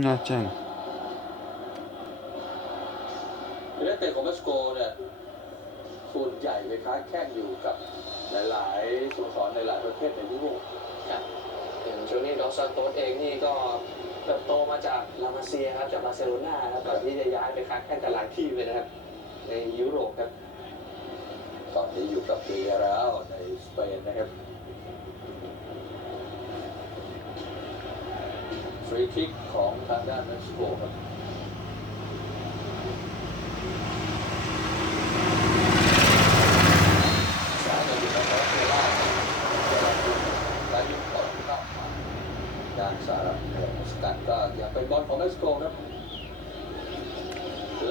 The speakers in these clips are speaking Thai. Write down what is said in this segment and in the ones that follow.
น่าจังนักเตะของเม็กซิโกเนี่ยส่วนใหญ่ไปค้าแข่งอยู่กับหลายๆสโมสรในหลายประเทศในยุโรปครับอย่างโจนี่ดอสซานโตสเองนี่ก็เติบโตมาจากลามาเซียครับจากบาร์เซโลนาครับก่อนที่จะย้ายไปค้าแข่งกับหลายทีมเลยนะครับในยุโรปครับตอนนี้อยู่กับเบียร์แล้วในสเปนนะครับฟรีคิกของทางด้านเม็กซิโกครับสามนาทีแล้วครับเวลาลายุต่อเข้ามาด้านสหรัฐสกัดก็ยังเป็นบอลของเม็กซิโกครับ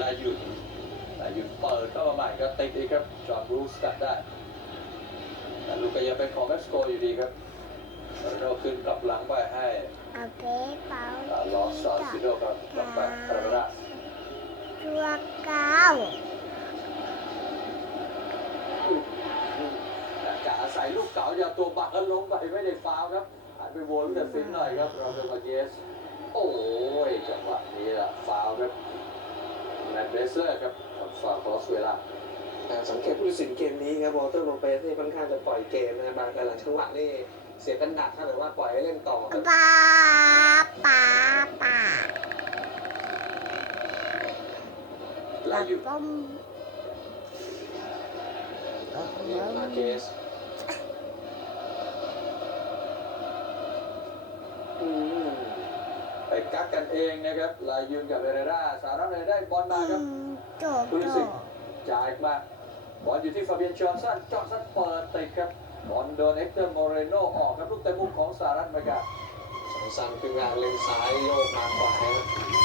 ลายุเปิดเข้ามาใหม่ก็ติดอีกครับจอห์นบรูสกัดได้แต่ลูกก็ยังเป็นของเม็กซิโกอยู่ดีครับเราขึ้นกลับหลังไปให้ลอสซาซิโดครับกลับไปคาราราตัวเก้าจะอาศัยลูกเก๋าอย่าตัวบักแล้วล้มไปไม่ได้ฟาวครับหันไปวนแต่ฟินหน่อยครับเราเป็นมาเกสโอ้ยจังหวะนี้แหละฟาวครับแมนเดเซอร์ครับฟาวคอสเวลาสังเกตผู้ตัดสินเกมนี้ครับวอลเตอร์โลเปสนี่ค่อนข้างจะปล่อยเกมนะบางแต่หลังจังหวะนี่เสียกันหนักถ้าแบบว่าปล่อยให้เล่นต่อครับป้าลายุต้มมาเกสไปกักกันเองนะครับลายุนกับเวเรร่าสารัฐเลยได้บอลมาครับผู้ตัดสินจ่ายมาบอลอยู่ที่ฟาเบียนจอห์นสันเปิดติดครับบอลโดนเอ็กเตอร์โมเรโนออกครับลูกเตะมุมของสหรัฐอเมริกาสองซันคืองานเลนซ้ายโยกมาขวาครับ